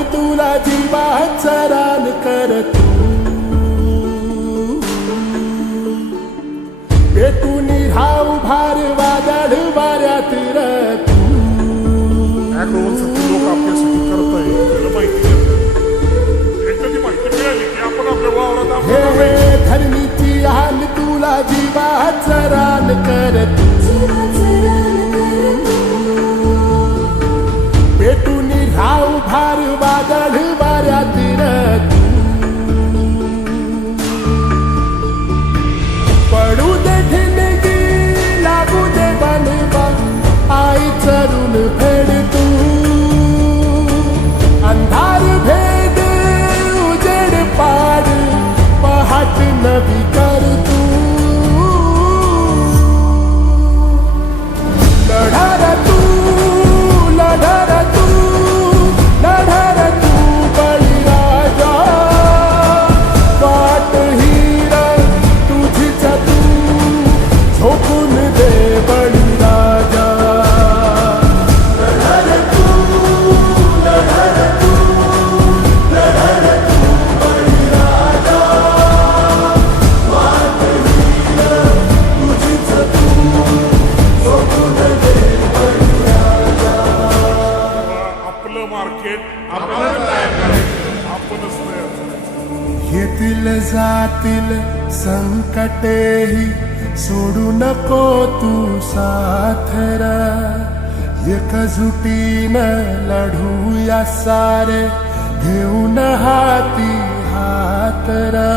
आन तुला जीवाचा रान कर तू पेटून राहू भार वादळ वाऱ्यात र तू लोक आपल्यासाठी करताय त्याला माहिती आहे. एकदा माहिती मिळाली की आपण आपल्या वावरात हे धरणीची आन तुला जीवाचा रान कर तू पेटून राहू भार वादळ वाऱ्यात र तू पडू दे ठिणगी लागू दे बनवा आई चरून फेड तू अंधार भेद उजेड पाड पहाट नवी कर तू लढार तू लढार तू लढार तू बळीराजा वाट हीर तुझीच तू झोपून दे बळीराजा लढार तू लढार तू लढार तू बळीराजा वाट हीर तुझीच तू झोपून दे बळीराजा आपलं मार्केट आपल्याला तयार करायचं आपणच तयार करायचं. येतील जातील संकटेही सोडू नको तू साथरा एकजुटीनं लढूया सारे घेऊन हाती हातरा